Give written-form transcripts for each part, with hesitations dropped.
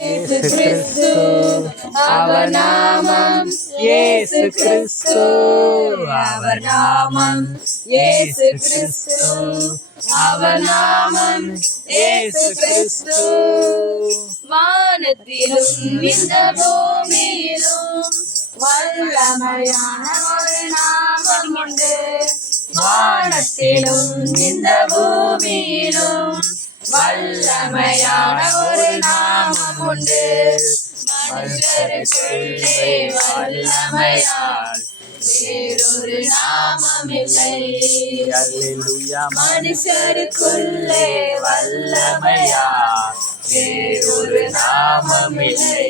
இயேசு கிறிஸ்து அவர் நாமம், இயேசு கிறிஸ்து அவர் நாமம், இயேசு கிறிஸ்து அவர் நாமம், இயேசு கிறிஸ்து. வானத்திலும் இந்த பூமியிலும் வல்லமையான ஒரு நாமம் உண்டு. வானத்திலும் இந்த பூமியிலும் வல்லமையான ஒரு நாமம் உண்டு. மனுஷருக்குள்ளே வல்லமையால் வேறொரு நாமம் இல்லை. அல்லேலூயா. மனுஷருக்குள்ளே வல்லமையால் வேறொரு நாமம் இல்லை.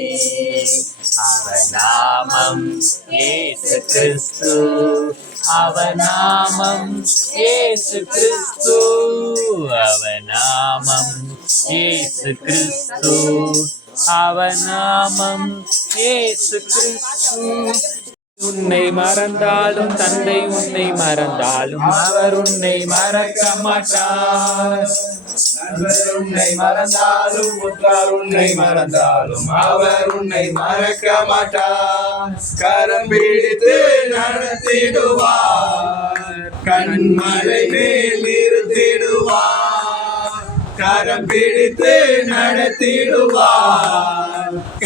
அவர் நாமம் இயேசு கிறிஸ்து, அவர் நாமம் இயேசு கிறிஸ்து, அவர் நாமம் இயேசு கிறிஸ்து, அவர் நாமம் இயேசு கிறிஸ்து. உன்னை மறந்தாலும் தந்தை உன்னை மறந்தாலும் அவர் உன்னை மறக்க மாட்டார். நண்பர் உன்னை மறந்தாலும் உற்றார் உன்னை மறந்தாலும் அவர் உன்னை மறக்க மாட்டார். கரம் பிடித்து நடத்திடுவார், கண்மலை மேல் நிறுத்திடுவார். கரம் பிடித்து நடத்திடுவார்,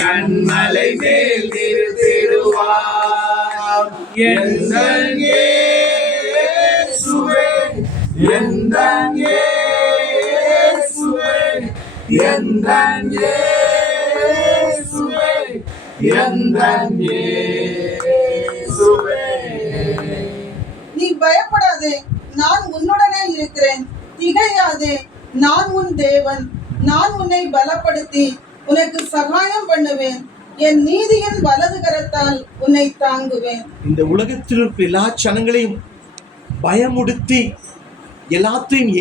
கண்மலை மேல் நிறுத்திடுவார். எந்தன் இயேசுவே, எந்தன் இயேசுவே, எந்தன் இயேசுவே, எந்தன் இயேசுவே. நீ பயப்படாதே, நான் உன்னுடனே இருக்கிறேன். திகையாதே, நான் உன் தேவன். நான் உன்னை பலப்படுத்தி உனக்கு சகாயம் பண்ணுவேன். என் நீதியின் வலது கரத்தால் உன்னை தாங்குவேன். இந்த உலகத்தில் இருக்க எல்லா ஜனங்களையும் பயமுடுத்தி எல்லாத்தையும்